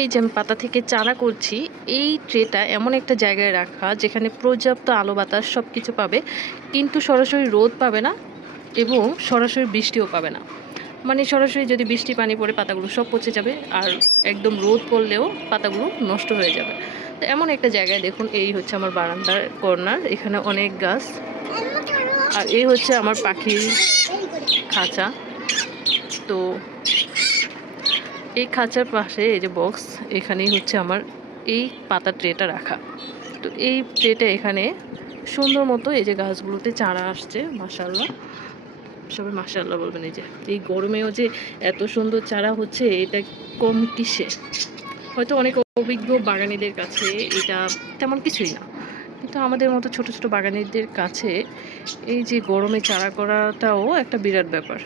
এই যে আমি পাতা থেকে চারা করছি, এই ট্রেটা এমন একটা জায়গায় রাখা যেখানে পর্যাপ্ত আলো বাতাস সব কিছু পাবে, কিন্তু সরাসরি রোদ পাবে না এবং সরাসরি বৃষ্টিও পাবে না। মানে সরাসরি যদি বৃষ্টি পানি পড়ে পাতাগুলো সব পচে যাবে, আর একদম রোদ পড়লেও পাতাগুলো নষ্ট হয়ে যাবে। তো এমন একটা জায়গায় দেখুন, এই হচ্ছে আমার বারান্দার কর্নার, এখানে অনেক গাছ। আর এই হচ্ছে আমার পাখির খাঁচা। তো এই খাঁচার পাশে এই যে বক্স, এখানেই হচ্ছে আমার এই পাতা ট্রেটা রাখা। তো এই ট্রেটা এখানে সুন্দর মতো এই যে গাছগুলোতে চারা আসছে, মাশাআল্লাহ, সবাই মাশাআল্লাহ বলবেন। এই যে এই গরমেও যে এত সুন্দর চারা হচ্ছে, এটা কম কিসে? হয়তো অনেক অভিজ্ঞ বাগানীদের কাছে এটা তেমন কিছুই না, কিন্তু আমাদের মতো ছোট ছোট বাগানীদের কাছে এই যে গরমে চারা করাটাও একটা বিরাট ব্যাপার।